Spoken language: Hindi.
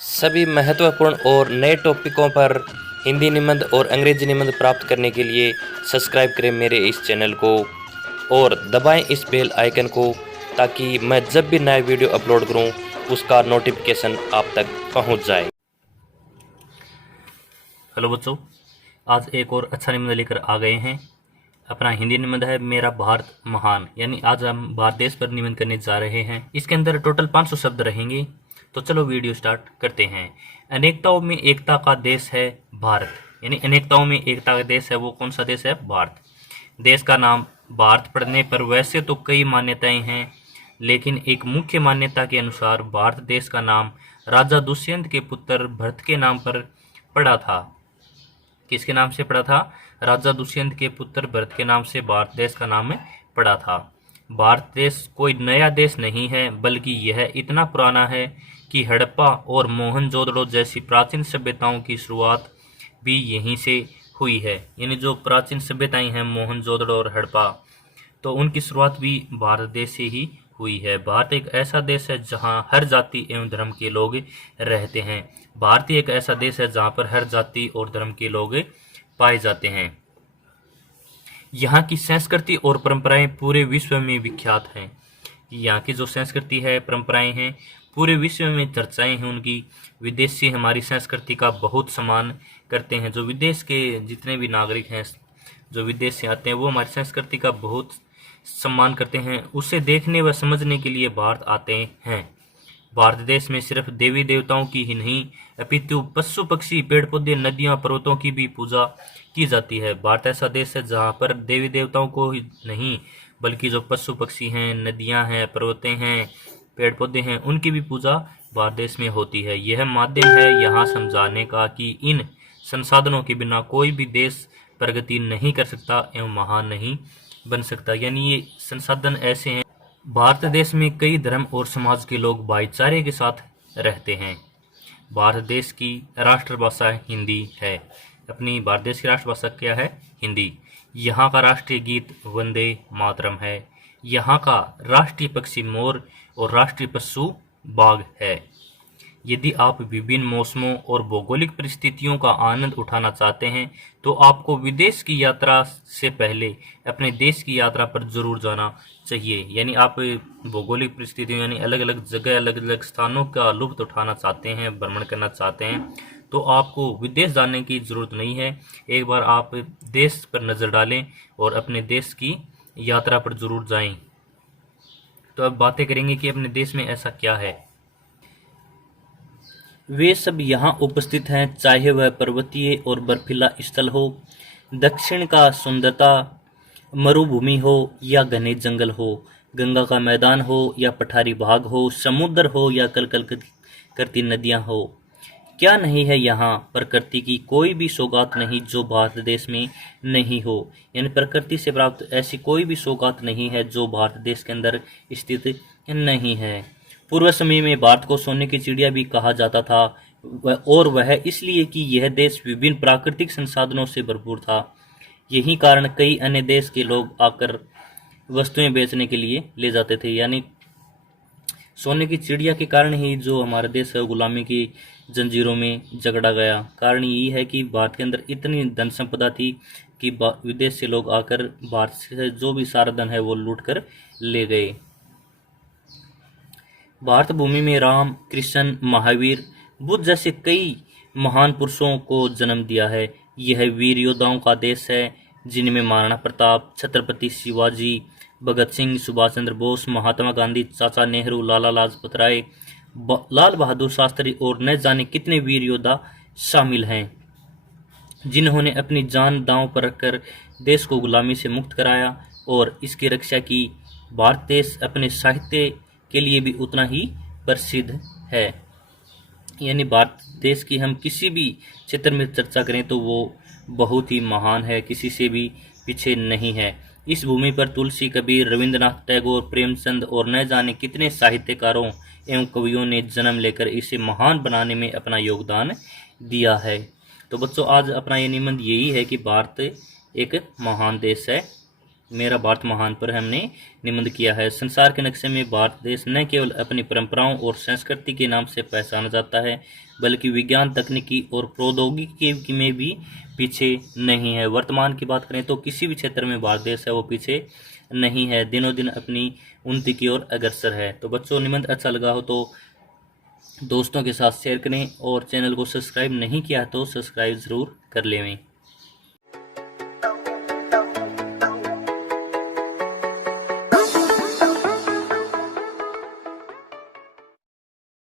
सभी महत्वपूर्ण और नए टॉपिकों पर हिंदी निबंध और अंग्रेजी निबंध प्राप्त करने के लिए सब्सक्राइब करें मेरे इस चैनल को और दबाएं इस बेल आइकन को ताकि मैं जब भी नया वीडियो अपलोड करूं उसका नोटिफिकेशन आप तक पहुंच जाए। हेलो बच्चों, आज एक और अच्छा निबंध लेकर आ गए हैं। अपना हिंदी निबंध है मेरा भारत महान, यानी आज हम भारत देश पर निबंध करने जा रहे हैं। इसके अंदर टोटल 500 शब्द रहेंगे। तो चलो वीडियो स्टार्ट करते हैं। अनेकताओं में एकता का देश है भारत, यानी अनेकताओं में एकता का देश है वो कौन सा देश है? भारत। देश का नाम भारत पढ़ने पर वैसे तो कई मान्यताएं हैं, लेकिन एक मुख्य मान्यता के अनुसार भारत देश का नाम राजा दुष्यंत के पुत्र भरत के नाम पर पड़ा था। किसके नाम से पड़ा था? राजा दुष्यंत के पुत्र भरत के नाम से भारत देश का नाम पड़ा था। भारत देश कोई नया देश नहीं है, बल्कि यह इतना पुराना है कि हड़प्पा और मोहनजोदड़ो जैसी प्राचीन सभ्यताओं की शुरुआत भी यहीं से हुई है। यानी जो प्राचीन सभ्यताएं हैं मोहनजोदड़ो और हड़प्पा, तो उनकी शुरुआत भी भारत देश से ही हुई है। भारत एक ऐसा देश है जहां हर जाति एवं धर्म के लोग रहते हैं। भारत एक ऐसा देश है जहां पर हर जाति और धर्म के लोग पाए जाते हैं। यहाँ की संस्कृति और परंपराएं पूरे विश्व में विख्यात हैं। यहाँ की जो संस्कृति है, परंपराएं हैं, पूरे विश्व में चर्चाएं हैं उनकी। विदेशी हमारी संस्कृति का बहुत सम्मान करते हैं। जो विदेश के जितने भी नागरिक हैं, जो विदेश से आते हैं, वो हमारी संस्कृति का बहुत सम्मान करते हैं। उसे देखने व समझने के लिए भारत आते हैं। भारत देश में सिर्फ देवी देवताओं की ही नहीं, अपितु पशु पक्षी, पेड़ पौधे, नदियां, पर्वतों की भी पूजा की जाती है। भारत ऐसा देश है जहां पर देवी देवताओं को ही नहीं, बल्कि जो पशु पक्षी हैं, नदियां हैं, पर्वतें हैं, पेड़ पौधे हैं, उनकी भी पूजा भारत देश में होती है। यह माध्यम है यहाँ समझाने का कि इन संसाधनों के बिना कोई भी देश प्रगति नहीं कर सकता एवं महान नहीं बन सकता। यानी ये संसाधन ऐसे हैं। भारत देश में कई धर्म और समाज के लोग भाईचारे के साथ रहते हैं। भारत देश की राष्ट्रभाषा हिंदी है। अपनी भारत देश की राष्ट्रभाषा क्या है? हिंदी। यहाँ का राष्ट्रीय गीत वंदे मातरम है। यहाँ का राष्ट्रीय पक्षी मोर और राष्ट्रीय पशु बाघ है। यदि आप विभिन्न मौसमों और भौगोलिक परिस्थितियों का आनंद उठाना चाहते हैं तो आपको विदेश की यात्रा से पहले अपने देश की यात्रा पर जरूर जाना चाहिए। यानी आप भौगोलिक परिस्थितियों यानी अलग अलग जगह, अलग अलग स्थानों का लुत्फ उठाना चाहते हैं, भ्रमण करना चाहते हैं, तो आपको विदेश जाने की ज़रूरत नहीं है। एक बार आप देश पर नज़र डालें और अपने देश की यात्रा पर जरूर जाएं। तो अब बातें करेंगे कि अपने देश में ऐसा क्या है। वे सब यहाँ उपस्थित हैं, चाहे वह पर्वतीय और बर्फीला स्थल हो, दक्षिण का सुंदरता मरुभूमि हो या घने जंगल हो, गंगा का मैदान हो या पठारी भाग हो, समुद्र हो या कल कल करती नदियाँ हो। क्या नहीं है यहाँ प्रकृति की कोई भी सौगात नहीं जो भारत देश में नहीं हो। यानी प्रकृति से प्राप्त ऐसी कोई भी सौगात नहीं है जो भारत देश के अंदर स्थित नहीं है। पूर्व समय में भारत को सोने की चिड़िया भी कहा जाता था, और वह इसलिए कि यह देश विभिन्न प्राकृतिक संसाधनों से भरपूर था। यही कारण कई अन्य देश के लोग आकर वस्तुएं बेचने के लिए ले जाते थे। यानी सोने की चिड़िया के कारण ही जो हमारा देश है गुलामी की जंजीरों में जकड़ा गया। कारण यही है कि भारत के अंदर इतनी धन संपदा थी कि विदेश से लोग आकर भारत से जो भी सारा धन है वो लूट कर ले गए। भारत भूमि में राम, कृष्ण, महावीर, बुद्ध जैसे कई महान पुरुषों को जन्म दिया है। यह वीर योद्धाओं का देश है जिनमें महाराणा प्रताप, छत्रपति शिवाजी, भगत सिंह, सुभाष चंद्र बोस, महात्मा गांधी, चाचा नेहरू, लाला लाजपत राय, लाल बहादुर शास्त्री और न जाने कितने वीर योद्धा शामिल हैं, जिन्होंने अपनी जान दांव पर रखकर देश को गुलामी से मुक्त कराया और इसकी रक्षा की। भारत देश अपने साहित्य के लिए भी उतना ही प्रसिद्ध है। यानी भारत देश की हम किसी भी क्षेत्र में चर्चा करें तो वो बहुत ही महान है, किसी से भी पीछे नहीं है। इस भूमि पर तुलसी, कबीर, रविंद्रनाथ टैगोर, प्रेमचंद और न जाने कितने साहित्यकारों एवं कवियों ने जन्म लेकर इसे महान बनाने में अपना योगदान दिया है। तो बच्चों, आज अपना ये निबंध यही है कि भारत एक महान देश है। मेरा भारत महान पर हमने निबंध किया है। संसार के नक्शे में भारत देश न केवल अपनी परंपराओं और संस्कृति के नाम से पहचाना जाता है, बल्कि विज्ञान, तकनीकी और प्रौद्योगिकी में भी पीछे नहीं है। वर्तमान की बात करें तो किसी भी क्षेत्र में भारत देश है वो पीछे नहीं है, दिनों दिन अपनी उन्नति की ओर अग्रसर है। तो बच्चों, निबंध अच्छा लगा हो तो दोस्तों के साथ शेयर करें और चैनल को सब्सक्राइब नहीं किया तो सब्सक्राइब ज़रूर कर लें।